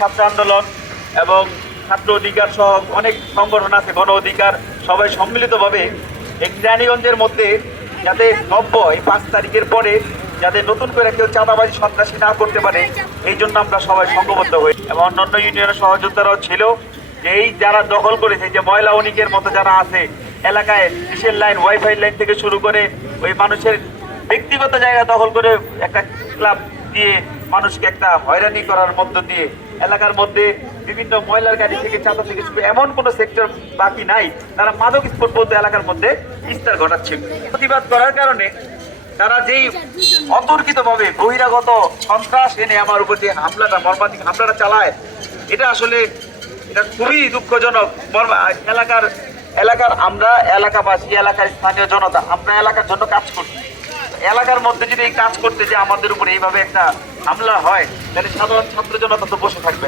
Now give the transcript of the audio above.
ছাত্র আন্দোলন এবং ছাত্র অধিকার সহ অনেক সংগঠন আছে, গণ অধিকার, সবাই সম্মিলিতভাবে এই কেরানীগঞ্জের মধ্যে যাতে নব্য এই 5 তারিখের পরে যাতে নতুন করে কেউ চাঁদাবাজি সন্ত্রাসী না করতে পারে, এই জন্য আমরা সবাই সংঘবদ্ধ হই। এবং অন্যান্য ইউনিয়নের সহযোগিতারাও ছিল যে এই যারা দখল করেছে, যে ময়লা অনিকের মতো যারা আছে এলাকায়, ডিশের লাইন, ওয়াইফাই লাইন থেকে শুরু করে ওই মানুষের ব্যক্তিগত জায়গা দখল করে একটা ক্লাব দিয়ে মানুষকে একটা হয়রানি করার মধ্য দিয়ে এলাকার মধ্যে বিভিন্ন ময়লার গাড়ি থেকে চাঁদা থেকে শুরু এমন কোনো সেক্টর বাকি নাই, তারা মাদক স্পোর্ট বলতে এলাকার মধ্যে বিস্তার ঘটাচ্ছিল। প্রতিবাদ করার কারণে তারা যেই অতর্কিতভাবে বহিরাগত সন্ত্রাস এনে আমার উপর যে হামলাটা, মর্মান্তিক হামলাটা চালায়, এটা আসলে এটা খুবই দুঃখজনক। এলাকার আমরা এলাকাবাসী, এলাকার স্থানীয় জনতা, আমরা এলাকার জন্য কাজ করছি। এলাকার মধ্যে যদি এই কাজ করতে যে আমাদের উপরে এইভাবে একটা হামলা হয়, তাহলে সাধারণ ছাত্র জনতা তো বসে থাকবে না।